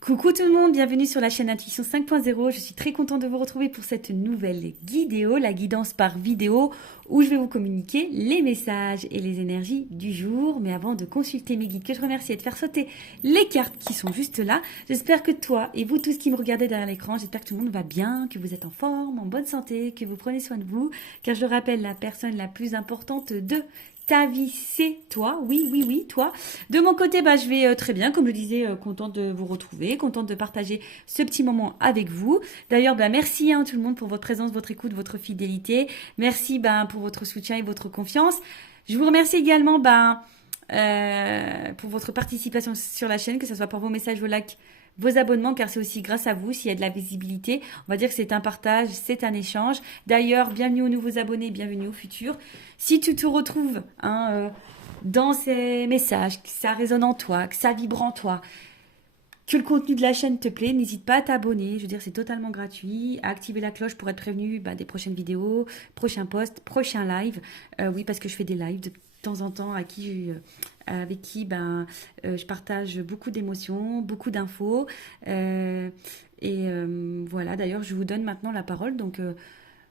Coucou tout le monde, bienvenue sur la chaîne Intuition 5.0. Je suis très contente de vous retrouver pour cette nouvelle vidéo, la guidance par vidéo, où je vais vous communiquer les messages et les énergies du jour. Mais avant de consulter mes guides, que je remercie et de faire sauter les cartes qui sont juste là, j'espère que toi et vous tous qui me regardez derrière l'écran, j'espère que tout le monde va bien, que vous êtes en forme, en bonne santé, que vous prenez soin de vous, car je le rappelle, la personne la plus importante de ta vie, c'est toi. Oui, oui, oui, toi. De mon côté, je vais très bien, comme je disais, contente de vous retrouver, contente de partager ce petit moment avec vous. D'ailleurs, merci tout le monde pour votre présence, votre écoute, votre fidélité. Merci pour votre soutien et votre confiance. Je vous remercie également pour votre participation sur la chaîne, que ce soit par vos messages, vos likes, vos abonnements, car c'est aussi grâce à vous s'il y a de la visibilité. On va dire que c'est un partage, c'est un échange. D'ailleurs, bienvenue aux nouveaux abonnés, bienvenue aux futurs. Si tu te retrouves dans ces messages, que ça résonne en toi, que ça vibre en toi, que le contenu de la chaîne te plaît, n'hésite pas à t'abonner. Je veux dire, c'est totalement gratuit. À activer la cloche pour être prévenu des prochaines vidéos, prochains posts, prochains lives. Oui, parce que je fais des lives de temps en temps avec qui je partage beaucoup d'émotions, beaucoup d'infos. Voilà, d'ailleurs, je vous donne maintenant la parole. Donc,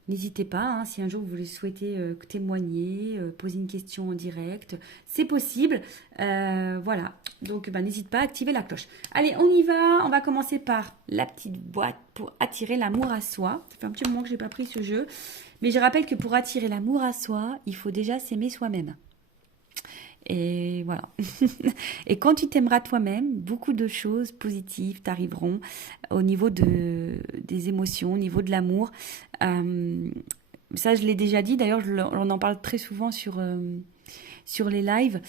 n'hésitez pas, si un jour vous souhaitez témoigner, poser une question en direct, c'est possible. Voilà, donc n'hésite pas à activer la cloche. Allez, on y va. On va commencer par la petite boîte pour attirer l'amour à soi. Ça fait un petit moment que je n'ai pas pris ce jeu. Mais je rappelle que pour attirer l'amour à soi, il faut déjà s'aimer soi-même. Et voilà. Et quand tu t'aimeras toi-même, beaucoup de choses positives t'arriveront au niveau des émotions, au niveau de l'amour. Ça, je l'ai déjà dit. D'ailleurs, on en parle très souvent sur les lives.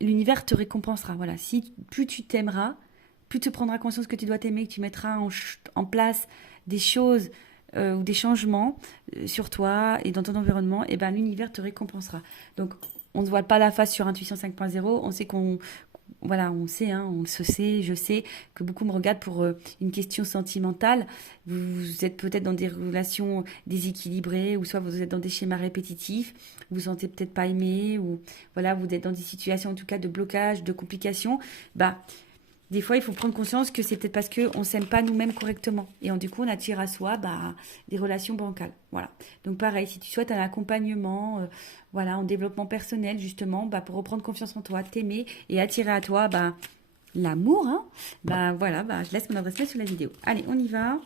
L'univers te récompensera. Voilà. Si plus tu t'aimeras, plus tu prendras conscience que tu dois t'aimer, que tu mettras en place des choses ou des changements sur toi et dans ton environnement, et l'univers te récompensera. Donc, on ne se voile pas la face sur Intuition 5.0. On sait on sait, on se sait, je sais que beaucoup me regardent pour une question sentimentale. Vous êtes peut-être dans des relations déséquilibrées, ou soit vous êtes dans des schémas répétitifs, vous vous sentez peut-être pas aimé, ou voilà, vous êtes dans des situations en tout cas de blocage, de complications. Des fois, il faut prendre conscience que c'est peut-être parce qu'on ne s'aime pas nous-mêmes correctement. Et du coup, on attire à soi des relations bancales. Voilà. Donc pareil, si tu souhaites un accompagnement en développement personnel, justement, pour reprendre confiance en toi, t'aimer et attirer à toi l'amour, je laisse mon adresse mail sous la vidéo. Allez, on y va.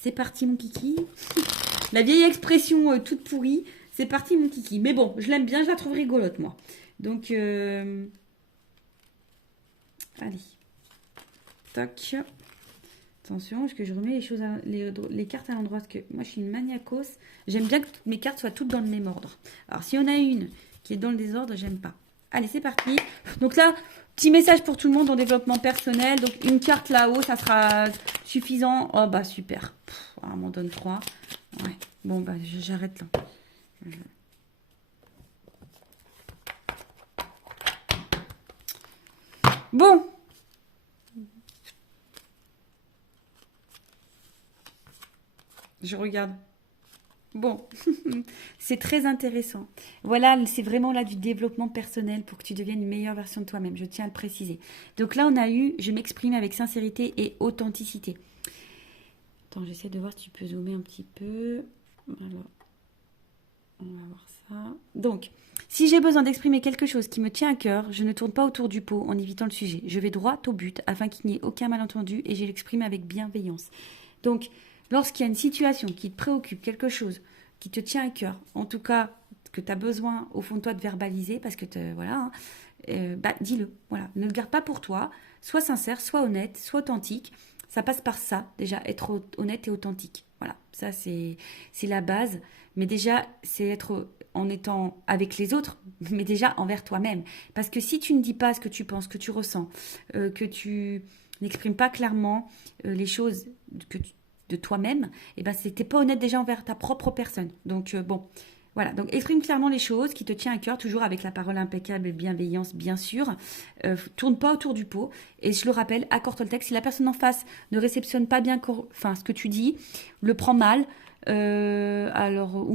C'est parti, mon kiki. La vieille expression toute pourrie. C'est parti, mon kiki. Mais bon, je l'aime bien, je la trouve rigolote, moi. Donc... Allez. Tac. Attention, est-ce que je remets les cartes à l'endroit? Parce que moi, je suis une maniacos. J'aime bien que mes cartes soient toutes dans le même ordre. Alors, s'il y en a une qui est dans le désordre, j'aime pas. Allez, c'est parti. Donc là, petit message pour tout le monde en développement personnel. Donc, une carte là-haut, ça sera suffisant. Oh, super. On m'en donne 3. Ouais. Bon, j'arrête là. Bon. Je regarde. Bon, c'est très intéressant. Voilà, c'est vraiment là du développement personnel pour que tu deviennes une meilleure version de toi-même. Je tiens à le préciser. Donc là, on a eu, je m'exprime avec sincérité et authenticité. Attends, j'essaie de voir si tu peux zoomer un petit peu. Alors, on va voir ça. Donc, si j'ai besoin d'exprimer quelque chose qui me tient à cœur, je ne tourne pas autour du pot en évitant le sujet. Je vais droit au but afin qu'il n'y ait aucun malentendu et je l'exprime avec bienveillance. Donc, lorsqu'il y a une situation qui te préoccupe, quelque chose qui te tient à cœur, en tout cas que tu as besoin au fond de toi de verbaliser, parce que dis-le. Voilà. Ne le garde pas pour toi. Sois sincère, sois honnête, sois authentique. Ça passe par ça, déjà, être honnête et authentique. Voilà, ça c'est la base. Mais déjà, c'est être en étant avec les autres, mais déjà envers toi-même. Parce que si tu ne dis pas ce que tu penses, que tu ressens, que tu n'exprimes pas clairement les choses de toi-même, t'es pas honnête déjà envers ta propre personne. Donc voilà, donc exprime clairement les choses qui te tiennent à cœur, toujours avec la parole impeccable et bienveillance, bien sûr. Tourne pas autour du pot. Et je le rappelle, accorde-toi le texte. Si la personne en face ne réceptionne pas bien ce que tu dis, le prend mal, ou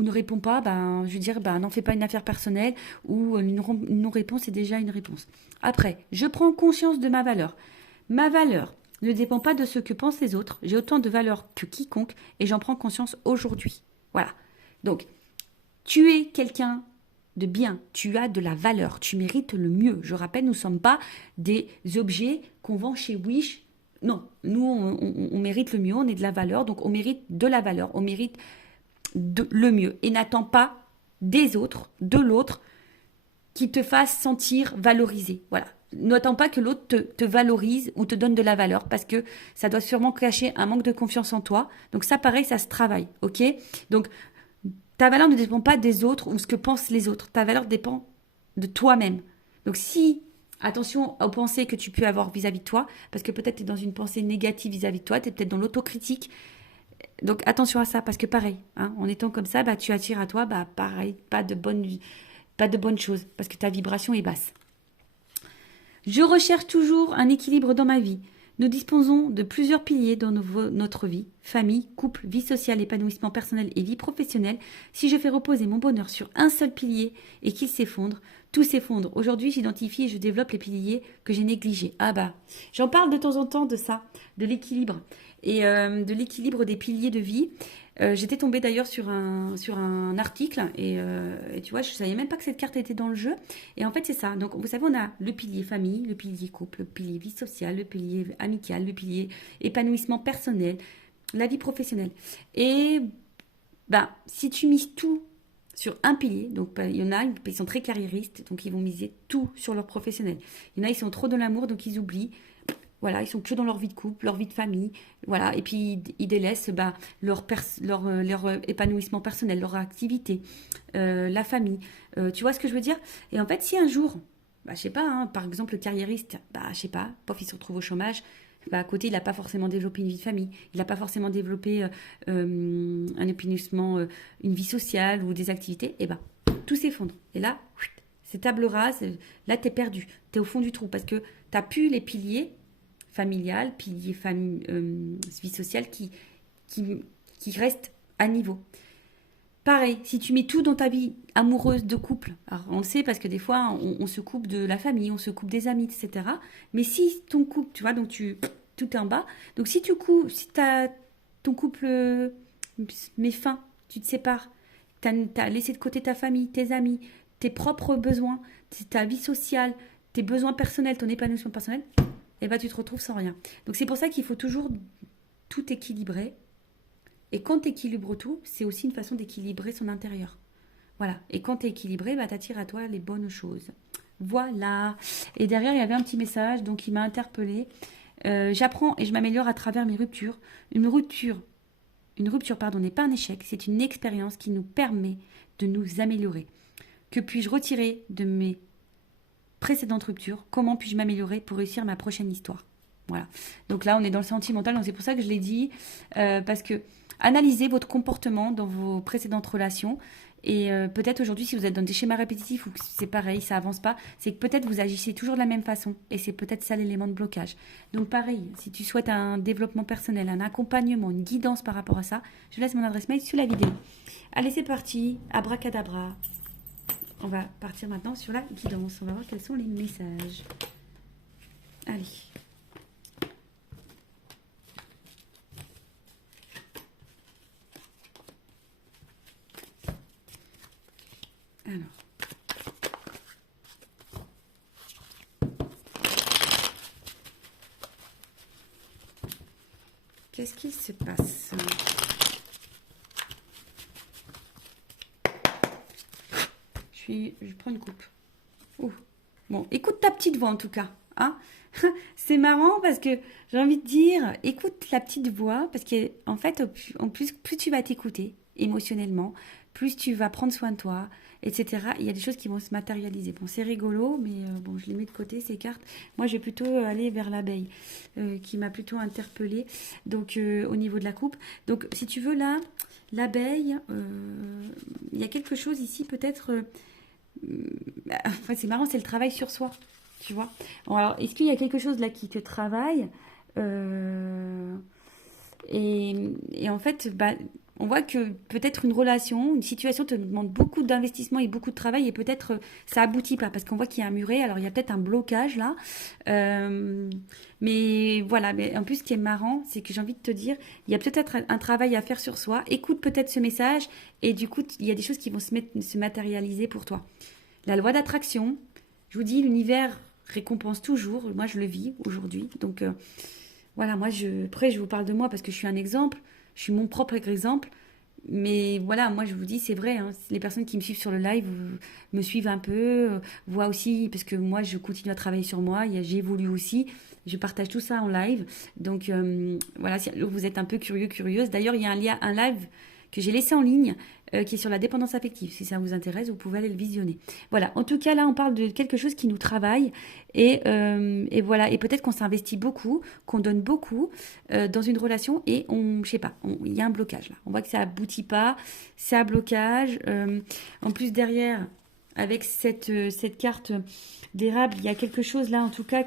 ne répond pas, je veux dire, n'en fais pas une affaire personnelle, ou une non-réponse est déjà une réponse. Après, je prends conscience de ma valeur. Ma valeur ne dépend pas de ce que pensent les autres. J'ai autant de valeur que quiconque et j'en prends conscience aujourd'hui. Voilà. Donc, tu es quelqu'un de bien, tu as de la valeur, tu mérites le mieux. Je rappelle, nous ne sommes pas des objets qu'on vend chez Wish. Non, nous, on mérite le mieux, on est de la valeur, donc on mérite de la valeur, on mérite le mieux. Et n'attends pas des autres, de l'autre, qui te fasse sentir valorisé. Voilà. N'attends pas que l'autre te valorise ou te donne de la valeur parce que ça doit sûrement cacher un manque de confiance en toi. Donc ça, pareil, ça se travaille, ok? Donc, ta valeur ne dépend pas des autres ou ce que pensent les autres. Ta valeur dépend de toi-même. Donc si, attention aux pensées que tu peux avoir vis-à-vis de toi, parce que peut-être tu es dans une pensée négative vis-à-vis de toi, tu es peut-être dans l'autocritique. Donc attention à ça, parce que pareil, hein, en étant comme ça, bah, tu attires à toi, bah, pareil, pas de bonnes choses, parce que ta vibration est basse. Je recherche toujours un équilibre dans ma vie. Nous disposons de plusieurs piliers dans notre vie, famille, couple, vie sociale, épanouissement personnel et vie professionnelle. Si je fais reposer mon bonheur sur un seul pilier et qu'il s'effondre, tout s'effondre. Aujourd'hui, j'identifie et je développe les piliers que j'ai négligés. Ah bah, j'en parle de temps en temps de ça, de l'équilibre et de l'équilibre des piliers de vie. J'étais tombée d'ailleurs sur un article et tu vois, je ne savais même pas que cette carte était dans le jeu. Et en fait, c'est ça. Donc, vous savez, on a le pilier famille, le pilier couple, le pilier vie sociale, le pilier amical, le pilier épanouissement personnel, la vie professionnelle. Et ben, si tu mises tout sur un pilier, donc il y en a, ils sont très carriéristes, donc ils vont miser tout sur leur professionnel. Il y en a, ils sont trop dans l'amour, donc ils oublient. Voilà, ils sont que dans leur vie de couple, leur vie de famille, voilà, et puis ils délaissent leur épanouissement personnel, leur activité, la famille. Tu vois ce que je veux dire? Et en fait, si un jour, bah, je sais pas, hein, par exemple, le carriériste, bah, je sais pas, pof, il se retrouve au chômage, bah, à côté, il n'a pas forcément développé une vie de famille, il n'a pas forcément développé un épanouissement, une vie sociale ou des activités, et ben, tout s'effondre. Et là, c'est table rase, là, t'es perdu, t'es au fond du trou, parce que t'as plus les piliers familial, pilier famille, vie sociale qui reste à niveau. Pareil, si tu mets tout dans ta vie amoureuse de couple, alors on le sait parce que des fois on se coupe de la famille, on se coupe des amis, etc. Mais si ton couple, tu vois, donc tout est en bas, donc si ton couple met fin, tu te sépares, t'as laissé de côté ta famille, tes amis, tes propres besoins, ta vie sociale, tes besoins personnels, ton épanouissement personnel, et bah tu te retrouves sans rien. Donc c'est pour ça qu'il faut toujours tout équilibrer. Et quand tu équilibres tout, c'est aussi une façon d'équilibrer son intérieur. Voilà. Et quand tu es équilibré, bah, tu attires à toi les bonnes choses. Voilà. Et derrière, il y avait un petit message, donc il m'a interpellée. J'apprends et je m'améliore à travers mes ruptures. Une rupture, pardon, n'est pas un échec, c'est une expérience qui nous permet de nous améliorer. Que puis-je retirer de mes précédente rupture, comment puis-je m'améliorer pour réussir ma prochaine histoire? Voilà. Donc là, on est dans le sentimental, donc c'est pour ça que je l'ai dit, parce que analysez votre comportement dans vos précédentes relations, et peut-être aujourd'hui, si vous êtes dans des schémas répétitifs ou que c'est pareil, ça avance pas, c'est que peut-être vous agissez toujours de la même façon, et c'est peut-être ça l'élément de blocage. Donc pareil, si tu souhaites un développement personnel, un accompagnement, une guidance par rapport à ça, je laisse mon adresse mail sous la vidéo. Allez, c'est parti, abracadabra. On va partir maintenant sur la guidance. On va voir quels sont les messages. Allez. Alors. Qu'est-ce qui se passe ? Je prends une coupe. Ouh. Bon, écoute ta petite voix en tout cas. Hein. C'est marrant parce que j'ai envie de dire, écoute la petite voix parce qu'en fait, en plus tu vas t'écouter émotionnellement, plus tu vas prendre soin de toi, etc. Il y a des choses qui vont se matérialiser. Bon, c'est rigolo, mais bon, je les mets de côté ces cartes. Moi, je vais plutôt aller vers l'abeille qui m'a plutôt interpellée. Donc, au niveau de la coupe. Donc, si tu veux là, l'abeille, il y a quelque chose ici peut-être. Enfin, c'est marrant, c'est le travail sur soi, tu vois. Bon, alors, est-ce qu'il y a quelque chose là qui te travaille et en fait, bah, on voit que peut-être une relation, une situation te demande beaucoup d'investissement et beaucoup de travail et peut-être ça aboutit pas parce qu'on voit qu'il y a un muret, alors il y a peut-être un blocage là. Mais Mais voilà, mais en plus, ce qui est marrant, c'est que j'ai envie de te dire, il y a peut-être un travail à faire sur soi. Écoute peut-être ce message et du coup, il y a des choses qui vont se matérialiser pour toi. La loi d'attraction, je vous dis, l'univers récompense toujours. Moi, je le vis aujourd'hui. Donc, voilà, après, je vous parle de moi parce que je suis un exemple. Je suis mon propre exemple. Mais voilà, moi je vous dis, c'est vrai, hein, les personnes qui me suivent sur le live me suivent un peu, voient aussi, parce que moi je continue à travailler sur moi, j'évolue aussi, je partage tout ça en live. Donc voilà, si vous êtes un peu curieux, curieuse. D'ailleurs, il y a un live que j'ai laissé en ligne qui est sur la dépendance affective. Si ça vous intéresse, vous pouvez aller le visionner. Voilà, en tout cas là, on parle de quelque chose qui nous travaille et voilà, et peut-être qu'on s'investit beaucoup, qu'on donne beaucoup dans une relation et je sais pas, il y a un blocage là. On voit que ça aboutit pas, c'est un blocage. En plus derrière, avec cette carte d'érable, il y a quelque chose là, en tout cas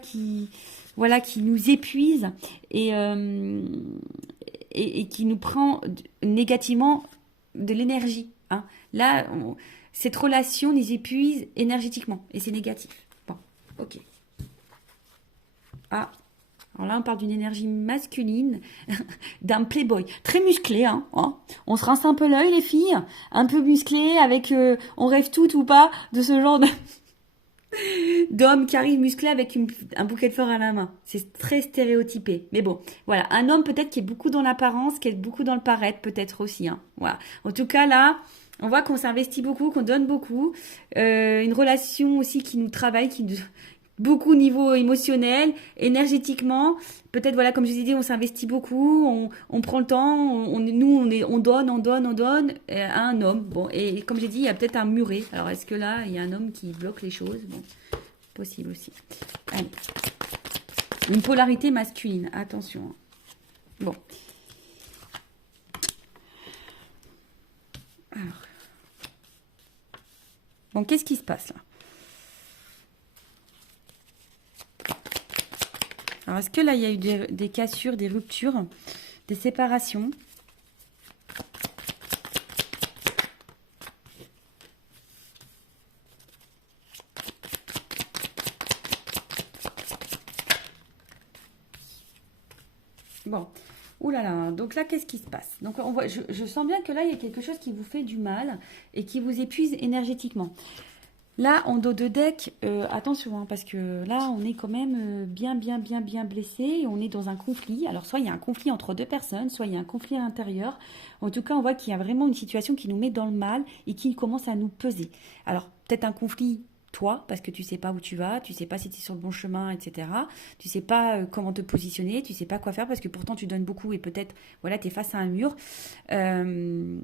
voilà, qui nous épuise et, euh, et qui nous prend négativement de l'énergie. Hein. Là, cette relation nous épuise énergétiquement et c'est négatif. Bon, ok. Ah, alors là, on parle d'une énergie masculine, d'un playboy, très musclé. Hein. On se rince un peu l'œil, les filles, un peu musclé, avec, on rêve toutes ou pas de ce genre d'homme qui arrive musclé avec un bouquet de fleurs à la main. C'est très stéréotypé. Mais bon, voilà, un homme peut-être qui est beaucoup dans l'apparence, qui est beaucoup dans le paraître, peut-être aussi. Hein. Voilà. En tout cas, là, on voit qu'on s'investit beaucoup, qu'on donne beaucoup. Une relation aussi qui nous travaille, beaucoup au niveau émotionnel, énergétiquement. Peut-être, voilà, comme je vous ai dit, on s'investit beaucoup, on prend le temps, on donne à un homme. Bon, et comme j'ai dit, il y a peut-être un muret. Alors, est-ce que là, il y a un homme qui bloque les choses? Bon, possible aussi. Allez. Une polarité masculine, attention. Hein. Bon. Alors. Bon, qu'est-ce qui se passe là? Alors, est-ce que là, il y a eu des cassures, des ruptures, des séparations? Bon. Ouh là là, donc là, qu'est-ce qui se passe? Donc, je sens bien que là, il y a quelque chose qui vous fait du mal et qui vous épuise énergétiquement. Là, en dos de deck, attention, hein, parce que là, on est quand même bien blessé et on est dans un conflit. Alors, soit il y a un conflit entre deux personnes, soit il y a un conflit à l'intérieur. En tout cas, on voit qu'il y a vraiment une situation qui nous met dans le mal et qui commence à nous peser. Alors, peut-être un conflit, toi, parce que tu sais pas où tu vas, tu sais pas si tu es sur le bon chemin, etc. Tu sais pas comment te positionner, tu sais pas quoi faire parce que pourtant tu donnes beaucoup et peut-être, voilà, tu es face à un mur. Euh,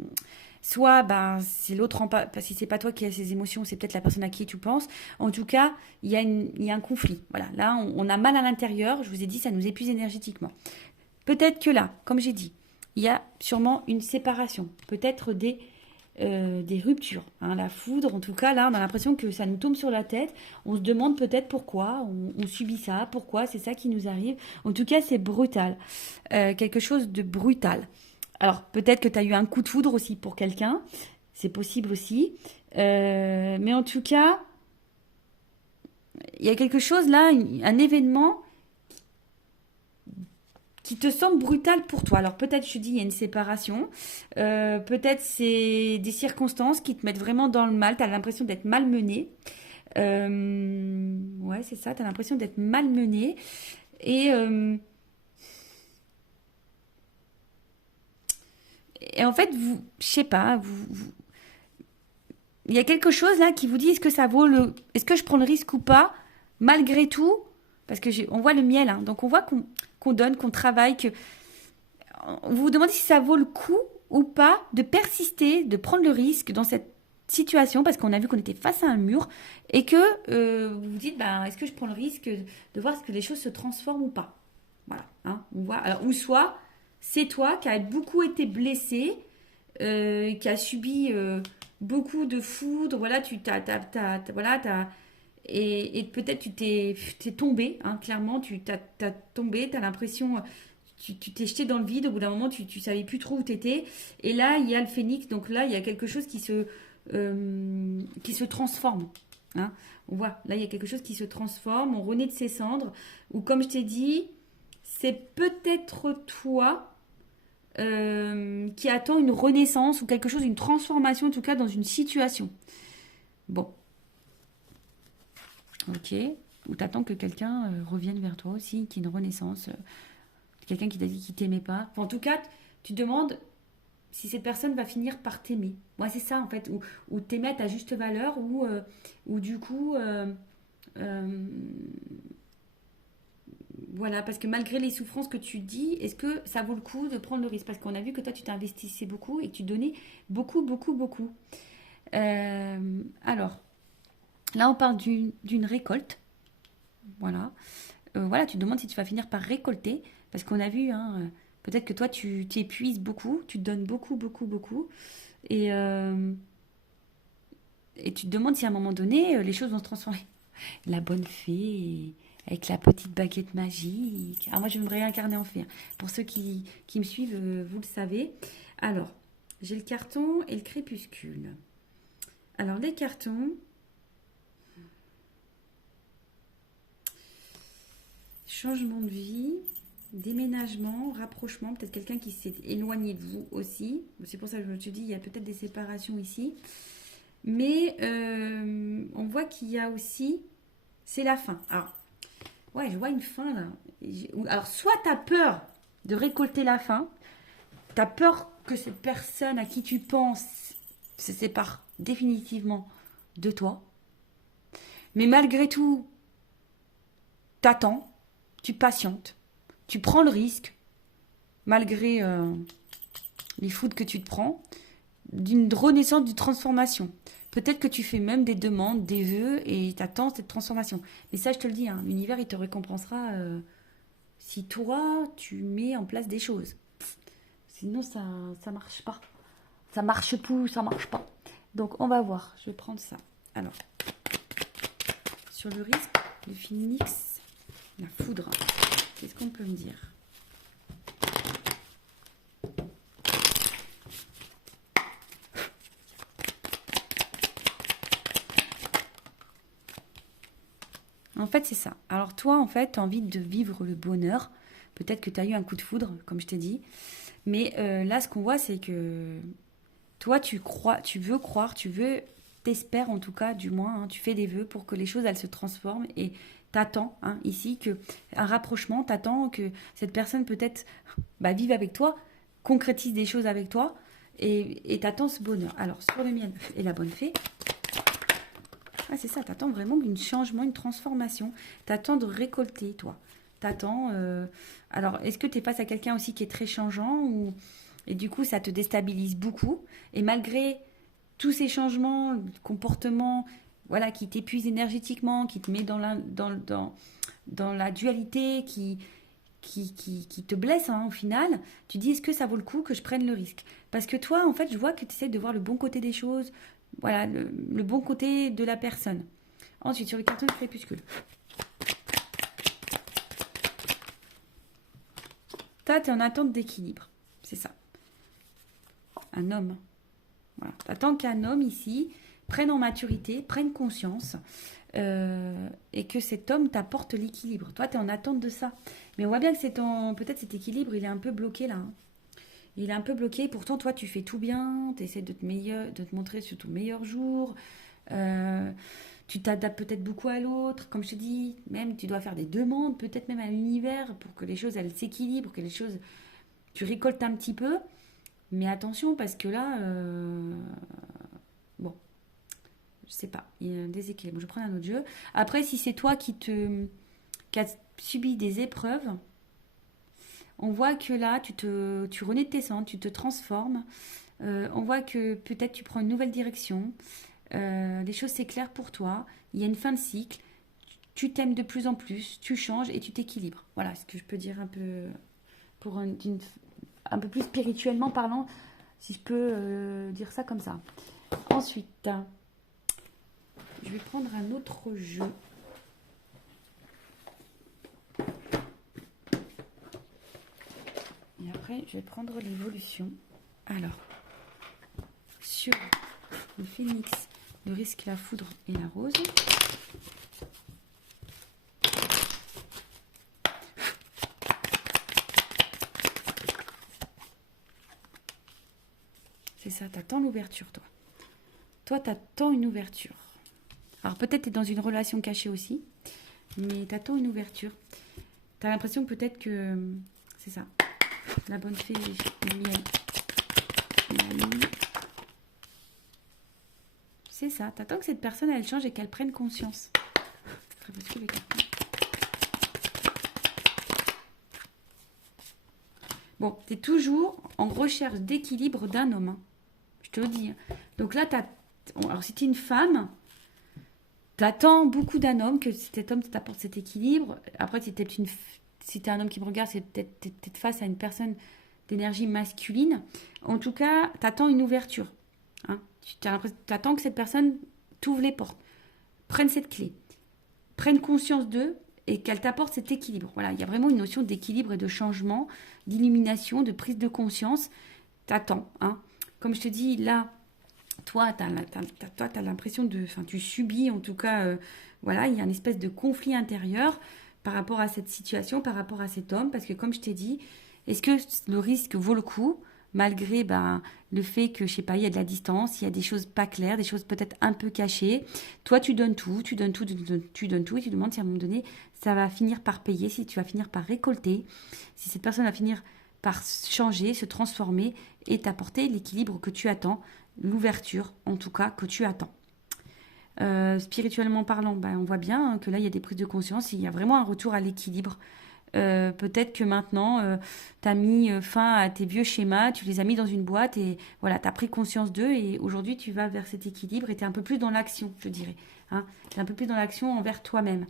Soit ben, c'est l'autre, si c'est pas toi qui as ces émotions, c'est peut-être la personne à qui tu penses. En tout cas, il y a un conflit. Voilà, là, on a mal à l'intérieur. Je vous ai dit, ça nous épuise énergétiquement. Peut-être que là, comme j'ai dit, il y a sûrement une séparation. Peut-être des ruptures. Hein. La foudre, en tout cas, là, on a l'impression que ça nous tombe sur la tête. On se demande peut-être pourquoi on subit ça, pourquoi c'est ça qui nous arrive. En tout cas, c'est brutal. Quelque chose de brutal. Alors, peut-être que tu as eu un coup de foudre aussi pour quelqu'un. C'est possible aussi. Mais en tout cas, il y a quelque chose là, un événement qui te semble brutal pour toi. Alors, peut-être, je te dis, il y a une séparation. Peut-être c'est des circonstances qui te mettent vraiment dans le mal. Tu as l'impression d'être malmené. Ouais, c'est ça. Tu as l'impression d'être malmené. Et... Et en fait, je sais pas, il y a quelque chose là qui vous dit est-ce que ça vaut est-ce que je prends le risque ou pas, malgré tout, parce que on voit le miel, hein, donc on voit qu'on donne, qu'on travaille, que vous vous demandez si ça vaut le coup ou pas de persister, de prendre le risque dans cette situation, parce qu'on a vu qu'on était face à un mur et que vous vous dites, bah, est-ce que je prends le risque de voir ce que les choses se transforment ou pas. Voilà, hein, on voit. Alors, ou soit c'est toi qui as beaucoup été blessé, qui a subi beaucoup de foudre, voilà, voilà, et peut-être t'es tombé, hein, clairement, t'as tombé, t'as l'impression, tu t'es jeté dans le vide, au bout d'un moment, tu savais plus trop où t'étais, et là, il y a le phénix, donc là, il y a quelque chose qui se transforme, hein. On voit, là, il y a quelque chose qui se transforme, on renaît de ses cendres, ou comme je t'ai dit, c'est peut-être toi qui attend une renaissance ou quelque chose, une transformation en tout cas dans une situation. Bon. Ok. Ou t'attends que quelqu'un revienne vers toi aussi, qu'il y ait une renaissance. Quelqu'un qui t'a dit qu'il t'aimait pas. Enfin, en tout cas, tu te demandes si cette personne va finir par t'aimer. Moi, c'est ça en fait. Ou t'aimer à ta juste valeur, ou du coup... euh, voilà, parce que malgré les souffrances que tu dis, est-ce que ça vaut le coup de prendre le risque? Parce qu'on a vu que toi, tu t'investissais beaucoup et que tu donnais beaucoup, beaucoup, beaucoup. Alors, là, on parle d'une récolte. Voilà. Voilà, tu te demandes si tu vas finir par récolter. Parce qu'on a vu, hein, peut-être que toi, tu t'épuises beaucoup, tu te donnes beaucoup, beaucoup, beaucoup. Et, et tu te demandes si à un moment donné, les choses vont se transformer. La bonne fée, avec la petite baguette magique. Alors moi, je vais me réincarner en fée, hein. Pour ceux qui me suivent, vous le savez. Alors, j'ai le carton et le crépuscule. Alors, les cartons... Changement de vie, déménagement, rapprochement, peut-être quelqu'un qui s'est éloigné de vous aussi. C'est pour ça que je me suis dit, il y a peut-être des séparations ici. Mais on voit qu'il y a aussi, c'est la fin. Alors, ouais, je vois une fin là. Alors, soit tu as peur de récolter la fin, tu as peur que cette personne à qui tu penses se sépare définitivement de toi. Mais malgré tout, t'attends. Tu patientes, tu prends le risque, malgré les foudres que tu te prends, d'une renaissance, d'une transformation. Peut-être que tu fais même des demandes, des vœux, et tu attends cette transformation. Mais ça, je te le dis, hein, l'univers, il te récompensera si toi, tu mets en place des choses. Sinon, ça ne marche pas. Ça marche plus, ça marche pas. Donc, on va voir. Je vais prendre ça. Alors, sur le risque, le phénix... La foudre, qu'est-ce qu'on peut me dire? En fait, c'est ça. Alors toi, en fait, tu as envie de vivre le bonheur. Peut-être que tu as eu un coup de foudre, comme je t'ai dit. Mais là, ce qu'on voit, c'est que toi, tu crois, tu veux, t'espères en tout cas, du moins, hein, tu fais des vœux pour que les choses, elles se transforment et t'attends, hein, ici, que un rapprochement, t'attends que cette personne peut-être vive avec toi, concrétise des choses avec toi et t'attends ce bonheur. Alors, sur le miel et la bonne fée, ah, c'est ça, t'attends vraiment un changement, une transformation. T'attends de récolter, toi. T'attends... Alors, est-ce que tu es face à quelqu'un aussi qui est très changeant et du coup, ça te déstabilise beaucoup. Et malgré tous ces changements, comportements, voilà, qui t'épuisent énergétiquement, qui te met dans la dualité, qui te blesse, hein, au final, tu dis, est-ce que ça vaut le coup que je prenne le risque? Parce que toi, en fait, je vois que tu essaies de voir le bon côté des choses, voilà, le bon côté de la personne. Ensuite, sur le carton de crépuscule. Toi, tu es en attente d'équilibre. C'est ça. Un homme. Voilà. Tu attends qu'un homme ici prenne en maturité, prenne conscience et que cet homme t'apporte l'équilibre. Toi, tu es en attente de ça. Mais on voit bien que peut-être cet équilibre, il est un peu bloqué là, hein. Il est un peu bloqué. Pourtant, toi, tu fais tout bien. Tu essaies de te montrer sur ton meilleur jour. Tu t'adaptes peut-être beaucoup à l'autre. Comme je te dis, même tu dois faire des demandes, peut-être même à l'univers pour que les choses, elles s'équilibrent, que les choses... Tu récoltes un petit peu. Mais attention, parce que là... Bon, je sais pas. Il y a un déséquilibre. Je prends un autre jeu. Après, si c'est toi qui as subi des épreuves... On voit que là, tu renais de tes cendres, tu te transformes. On voit que peut-être tu prends une nouvelle direction. Les choses s'éclairent pour toi. Il y a une fin de cycle. Tu t'aimes de plus en plus. Tu changes et tu t'équilibres. Voilà ce que je peux dire un peu un peu plus spirituellement parlant, si je peux dire ça comme ça. Ensuite, je vais prendre un autre jeu. Et après, je vais prendre l'évolution. Alors, sur le phénix, le risque, la foudre et la rose. C'est ça, t'attends l'ouverture, toi. Toi, t'attends une ouverture. Alors peut-être t'es dans une relation cachée aussi, mais t'attends une ouverture. T'as l'impression peut-être que... C'est ça. La bonne fée, miel. C'est ça. T'attends que cette personne, elle change et qu'elle prenne conscience. C'est très possible, les cartes. Bon, t'es toujours en recherche d'équilibre d'un homme. Hein. Je te le dis. Hein. Donc là, alors si t'es une femme, t'attends beaucoup d'un homme, que cet homme t'apporte cet équilibre. Après, si t'es un homme qui me regarde, c'est peut-être t'es face à une personne d'énergie masculine. En tout cas, t'attends une ouverture. Hein. T'attends que cette personne t'ouvre les portes, prenne cette clé, prenne conscience d'eux et qu'elle t'apporte cet équilibre. Voilà, il y a vraiment une notion d'équilibre et de changement, d'illumination, de prise de conscience. T'attends. Hein. Comme je te dis, là, toi, t'as l'impression de... Enfin, tu subis, en tout cas, voilà, il y a une espèce de conflit intérieur par rapport à cette situation, par rapport à cet homme, parce que comme je t'ai dit, est-ce que le risque vaut le coup, malgré le fait que, je sais pas, il y a de la distance, il y a des choses pas claires, des choses peut-être un peu cachées. Toi, tu donnes tout, tu donnes tout, tu donnes tout, et tu demandes si à un moment donné, ça va finir par payer, si tu vas finir par récolter, si cette personne va finir par changer, se transformer et t'apporter l'équilibre que tu attends, l'ouverture, en tout cas, que tu attends. Spirituellement parlant, on voit bien que là, il y a des prises de conscience, il y a vraiment un retour à l'équilibre. Peut-être que maintenant, tu as mis fin à tes vieux schémas, tu les as mis dans une boîte et voilà, tu as pris conscience d'eux et aujourd'hui, tu vas vers cet équilibre et tu es un peu plus dans l'action, je dirais. Hein. Tu es un peu plus dans l'action envers toi-même.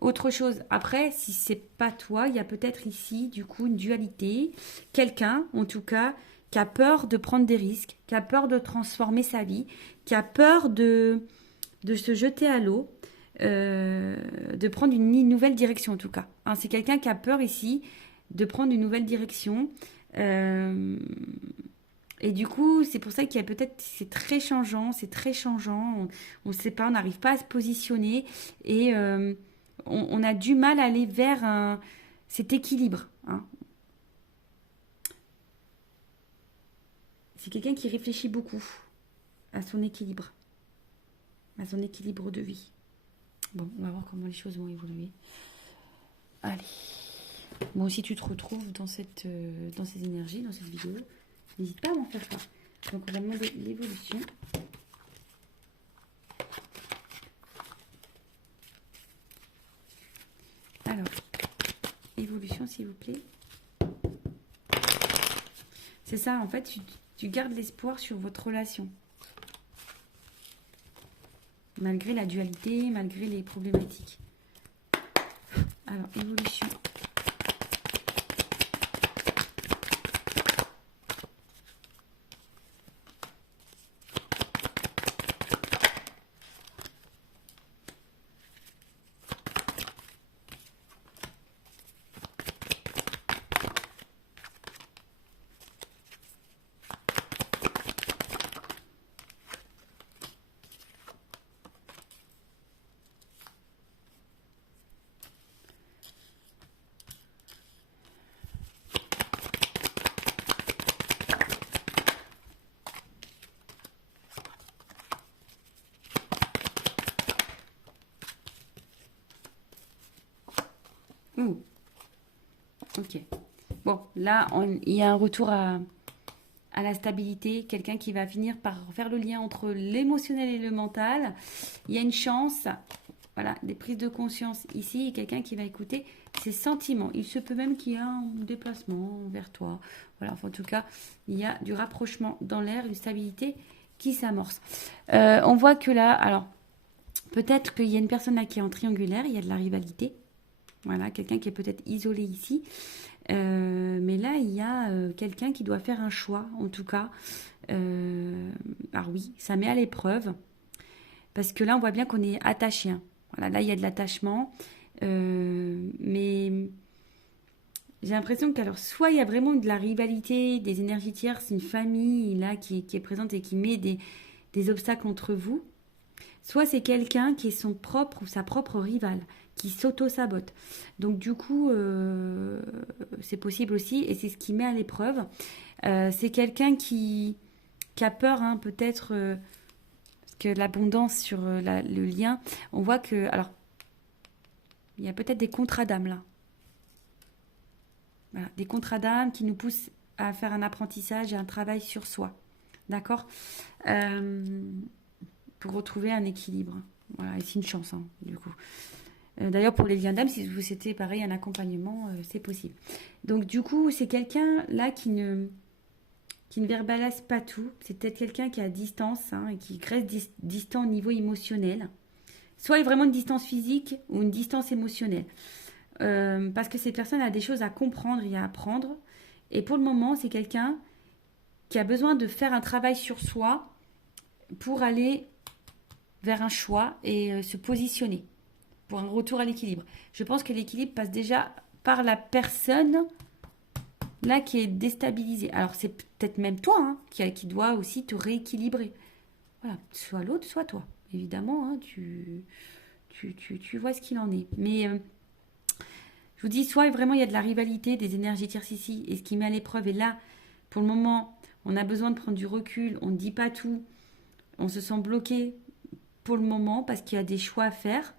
Autre chose, après, si c'est pas toi, il y a peut-être ici, du coup, une dualité. Quelqu'un, en tout cas, qui a peur de prendre des risques, qui a peur de transformer sa vie, qui a peur de se jeter à l'eau, de prendre une nouvelle direction, en tout cas. Hein, c'est quelqu'un qui a peur ici de prendre une nouvelle direction. Et du coup, c'est pour ça qu'il y a peut-être, c'est très changeant, on ne sait pas, on n'arrive pas à se positionner et on a du mal à aller vers cet équilibre. Hein. C'est quelqu'un qui réfléchit beaucoup à son équilibre de vie. Bon, on va voir comment les choses vont évoluer. Allez. Bon, si tu te retrouves dans ces énergies, dans cette vidéo, n'hésite pas à m'en faire part. Donc, on va demander l'évolution. Alors, évolution, s'il vous plaît. C'est ça, en fait, tu gardes l'espoir sur votre relation. Malgré la dualité, malgré les problématiques. Alors, évolution. Ouh. Ok. Bon, là, il y a un retour à la stabilité, quelqu'un qui va finir par faire le lien entre l'émotionnel et le mental. Il y a une chance, voilà, des prises de conscience ici, et quelqu'un qui va écouter ses sentiments. Il se peut même qu'il y ait un déplacement vers toi. Voilà, enfin, en tout cas, il y a du rapprochement dans l'air, une stabilité qui s'amorce. On voit que là, alors, peut-être qu'il y a une personne là qui est en triangulaire, il y a de la rivalité. Voilà, quelqu'un qui est peut-être isolé ici. Mais là, il y a quelqu'un qui doit faire un choix, en tout cas. Alors oui, ça met à l'épreuve. Parce que là, on voit bien qu'on est attaché. Hein. Voilà, là, il y a de l'attachement. Mais j'ai l'impression qu'alors, soit il y a vraiment de la rivalité, des énergies tierces, une famille là qui est présente et qui met des obstacles entre vous. Soit c'est quelqu'un qui est son propre ou sa propre rivale, qui s'auto-sabote. Donc du coup, c'est possible aussi, et c'est ce qui met à l'épreuve. C'est quelqu'un qui qui a peur, hein, peut-être, parce que l'abondance sur le lien, on voit que, alors, il y a peut-être des contrats d'âme là. Voilà, des contrats d'âme qui nous poussent à faire un apprentissage et un travail sur soi. D'accord. Pour retrouver un équilibre. Voilà, et c'est une chance, hein, du coup. D'ailleurs, pour les liens d'âme, si vous souhaitez pareil, un accompagnement, c'est possible. Donc, du coup, c'est quelqu'un là qui ne verbalise pas tout. C'est peut-être quelqu'un qui est à distance, hein, et qui reste distant au niveau émotionnel. Soit vraiment une distance physique ou une distance émotionnelle. Parce que cette personne a des choses à comprendre et à apprendre. Et pour le moment, c'est quelqu'un qui a besoin de faire un travail sur soi pour aller vers un choix et se positionner pour un retour à l'équilibre. Je pense que l'équilibre passe déjà par la personne là qui est déstabilisée. Alors c'est peut-être même toi, hein, qui doit aussi te rééquilibrer. Voilà, soit l'autre, soit toi. Évidemment, hein, tu vois ce qu'il en est. Mais je vous dis, soit vraiment il y a de la rivalité, des énergies tierces ici, et ce qui met à l'épreuve. Et là, pour le moment, on a besoin de prendre du recul, on ne dit pas tout, on se sent bloqué pour le moment parce qu'il y a des choix à faire.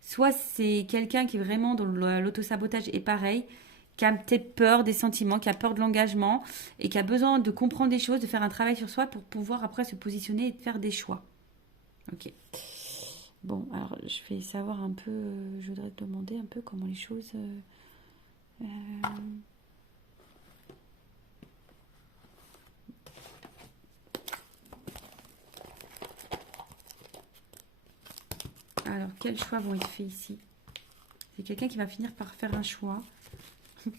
Soit c'est quelqu'un qui est vraiment dans l'autosabotage et pareil, qui a peut-être peur des sentiments, qui a peur de l'engagement et qui a besoin de comprendre des choses, de faire un travail sur soi pour pouvoir après se positionner et de faire des choix. Ok. Bon, alors je vais savoir un peu, je voudrais te demander un peu comment les choses... Alors, quels choix vont être faits ici? C'est quelqu'un qui va finir par faire un choix.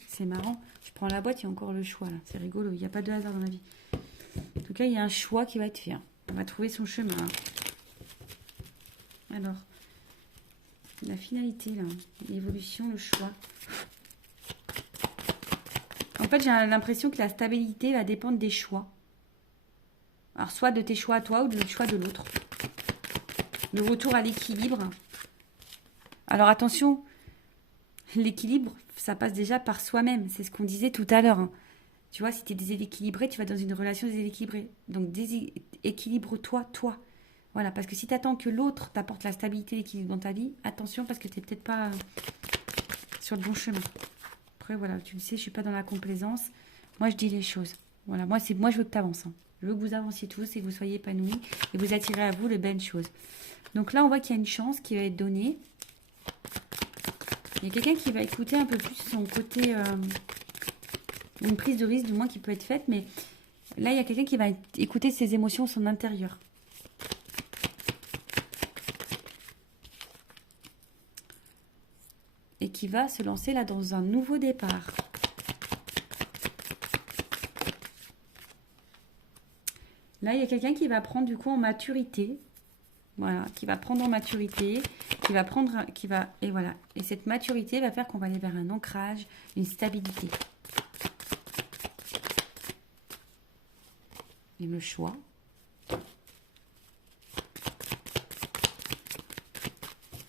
C'est marrant. Je prends la boîte, il y a encore le choix là. C'est rigolo, il n'y a pas de hasard dans la vie. En tout cas, il y a un choix qui va être fait. On va trouver son chemin. Alors, la finalité là, l'évolution, le choix. En fait, j'ai l'impression que la stabilité va dépendre des choix. Alors, soit de tes choix à toi ou du choix de l'autre. Le retour à l'équilibre. Alors, attention, l'équilibre, ça passe déjà par soi-même. C'est ce qu'on disait tout à l'heure. Hein. Tu vois, si tu es déséquilibré, tu vas dans une relation déséquilibrée. Donc, équilibre-toi, toi. Voilà, parce que si tu attends que l'autre t'apporte la stabilité et l'équilibre dans ta vie, attention, parce que tu n'es peut-être pas sur le bon chemin. Après, voilà, tu le sais, je ne suis pas dans la complaisance. Moi, je dis les choses. Voilà, moi, je veux que tu avances. Hein. Je veux que vous avanciez tous et que vous soyez épanouis et que vous attirez à vous les belles choses. Donc là, on voit qu'il y a une chance qui va être donnée. Il y a quelqu'un qui va écouter un peu plus son côté... une prise de risque, du moins, qui peut être faite. Mais là, il y a quelqu'un qui va écouter ses émotions, son intérieur. Et qui va se lancer là dans un nouveau départ. Là, il y a quelqu'un qui va prendre du coup en maturité. Voilà, qui va prendre en maturité, et voilà. Et cette maturité va faire qu'on va aller vers un ancrage, une stabilité. Et le choix.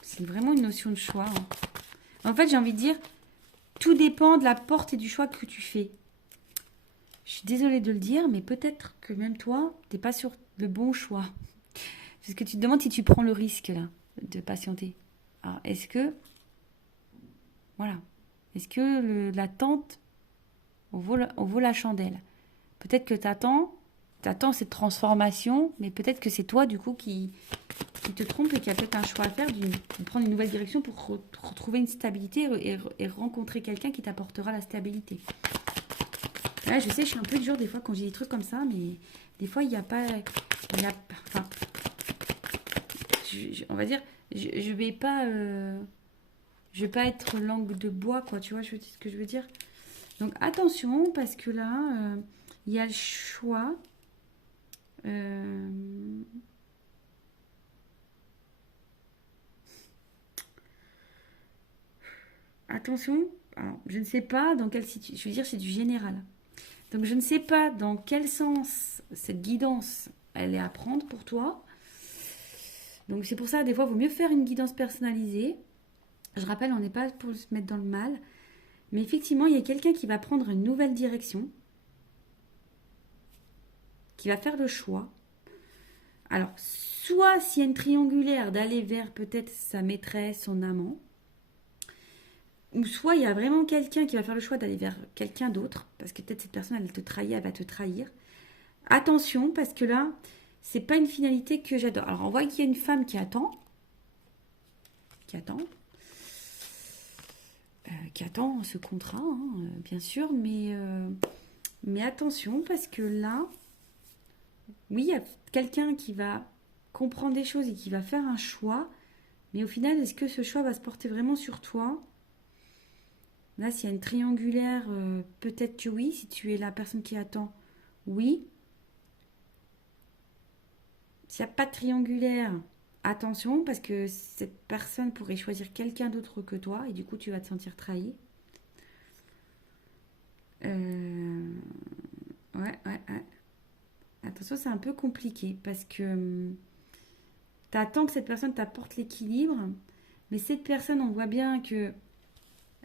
C'est vraiment une notion de choix. Hein. En fait, j'ai envie de dire, tout dépend de la portée du choix que tu fais. Je suis désolée de le dire, mais peut-être que même toi, tu n'es pas sur le bon choix. Parce que tu te demandes si tu prends le risque là de patienter. Alors, est-ce que... Voilà. Est-ce que l'attente on vaut la chandelle? Peut-être que tu attends cette transformation, mais peut-être que c'est toi du coup qui te trompe et qui a peut-être un choix à faire de prendre une nouvelle direction pour retrouver une stabilité et rencontrer quelqu'un qui t'apportera la stabilité. Là, je sais, je suis un peu dur des fois quand j'ai des trucs comme ça, mais des fois, il n'y a pas... enfin, on va dire, je vais pas être langue de bois, quoi, tu vois ce que je veux dire. Donc, attention, parce que là, il y a le choix... Attention, alors, je ne sais pas dans quelle situation, je veux dire c'est du général. Donc je ne sais pas dans quel sens cette guidance elle est à prendre pour toi. Donc c'est pour ça des fois il vaut mieux faire une guidance personnalisée. Je rappelle, on n'est pas pour se mettre dans le mal, mais effectivement il y a quelqu'un qui va prendre une nouvelle direction, qui va faire le choix. Alors, soit s'il y a une triangulaire, d'aller vers peut-être sa maîtresse, son amant, ou soit il y a vraiment quelqu'un qui va faire le choix d'aller vers quelqu'un d'autre, parce que peut-être cette personne, elle te trahit, elle va te trahir. Attention, parce que là, c'est pas une finalité que j'adore. Alors, on voit qu'il y a une femme qui attend, qui attend ce contrat, hein, bien sûr, mais attention, parce que là, oui, il y a quelqu'un qui va comprendre des choses et qui va faire un choix, mais au final, est-ce que ce choix va se porter vraiment sur toi? Là, s'il y a une triangulaire, peut-être que oui, si tu es la personne qui attend, oui. S'il n'y a pas de triangulaire, attention, parce que cette personne pourrait choisir quelqu'un d'autre que toi, et du coup, tu vas te sentir trahi. Ouais. Attention, c'est un peu compliqué, parce que tu attends que cette personne t'apporte l'équilibre, mais cette personne, on voit bien que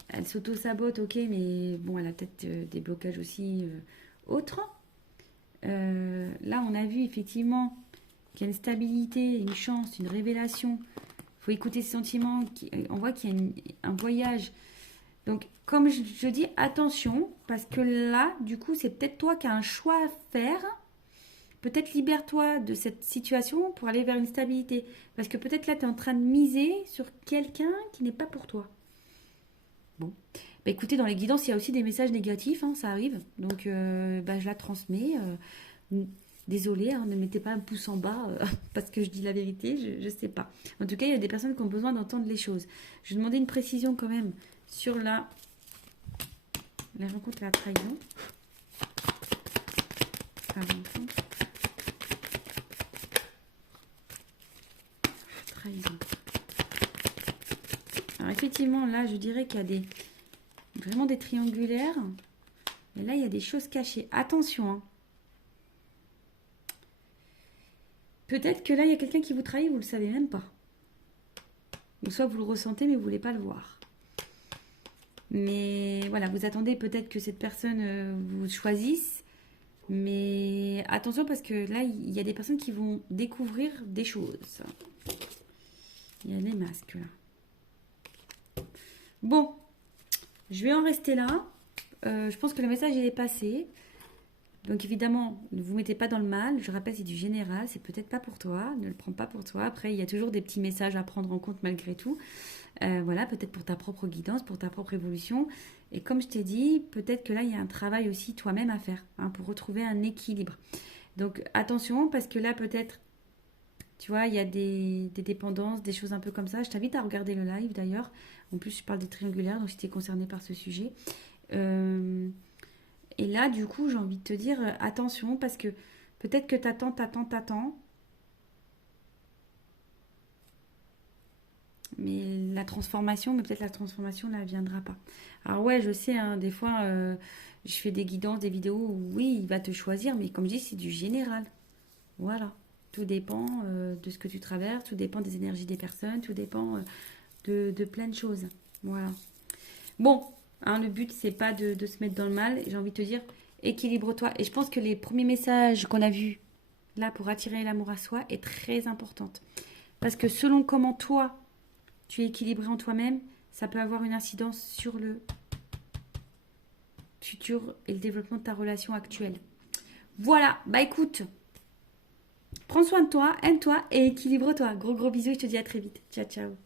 elle s'auto-sabote, ok, mais bon, elle a peut-être des blocages aussi autres. Là, on a vu effectivement qu'il y a une stabilité, une chance, une révélation. Il faut écouter ses sentiments. On voit qu'il y a un voyage. Donc, comme je dis, attention, parce que là, du coup, c'est peut-être toi qui as un choix à faire. Peut-être libère-toi de cette situation pour aller vers une stabilité. Parce que peut-être là, tu es en train de miser sur quelqu'un qui n'est pas pour toi. Bon. Bah, écoutez, dans les guidances, il y a aussi des messages négatifs, hein, ça arrive. Donc, je la transmets. Désolée, hein, ne mettez pas un pouce en bas parce que je dis la vérité, je ne sais pas. En tout cas, il y a des personnes qui ont besoin d'entendre les choses. Je vais demander une précision quand même sur la rencontre et la trahison. Trahison. Alors effectivement, là, je dirais qu'il y a vraiment des triangulaires. Mais là, il y a des choses cachées. Attention, hein. Peut-être que là, il y a quelqu'un qui vous trahit, vous ne le savez même pas. Ou soit vous le ressentez, mais vous ne voulez pas le voir. Mais voilà, vous attendez peut-être que cette personne vous choisisse. Mais attention, parce que là, il y a des personnes qui vont découvrir des choses. Il y a des masques, là. Bon, je vais en rester là. Je pense que le message, il est passé. Donc évidemment, ne vous mettez pas dans le mal. Je rappelle, c'est du général, c'est peut-être pas pour toi. Ne le prends pas pour toi. Après, il y a toujours des petits messages à prendre en compte malgré tout. Voilà, peut-être pour ta propre guidance, pour ta propre évolution. Et comme je t'ai dit, peut-être que là, il y a un travail aussi toi-même à faire, hein, pour retrouver un équilibre. Donc attention, parce que là, peut-être, tu vois, il y a des dépendances, des choses un peu comme ça. Je t'invite à regarder le live d'ailleurs. En plus, je parle des triangulaires, donc si tu es concerné par ce sujet. Et là, du coup, j'ai envie de te dire, attention, parce que peut-être que t'attends. Mais peut-être la transformation, là, ne viendra pas. Alors ouais, je sais, hein, des fois, je fais des guidances, des vidéos où, oui, il va te choisir, mais comme je dis, c'est du général. Voilà. Tout dépend de ce que tu traverses, tout dépend des énergies des personnes, tout dépend de plein de choses. Voilà. Bon, hein, le but, c'est pas de se mettre dans le mal. J'ai envie de te dire, équilibre-toi. Et je pense que les premiers messages qu'on a vus là pour attirer l'amour à soi est très importante. Parce que selon comment toi, tu es équilibré en toi-même, ça peut avoir une incidence sur le futur et le développement de ta relation actuelle. Voilà, bah écoute, prends soin de toi, aime-toi et équilibre-toi. Gros bisous, je te dis à très vite. Ciao, ciao.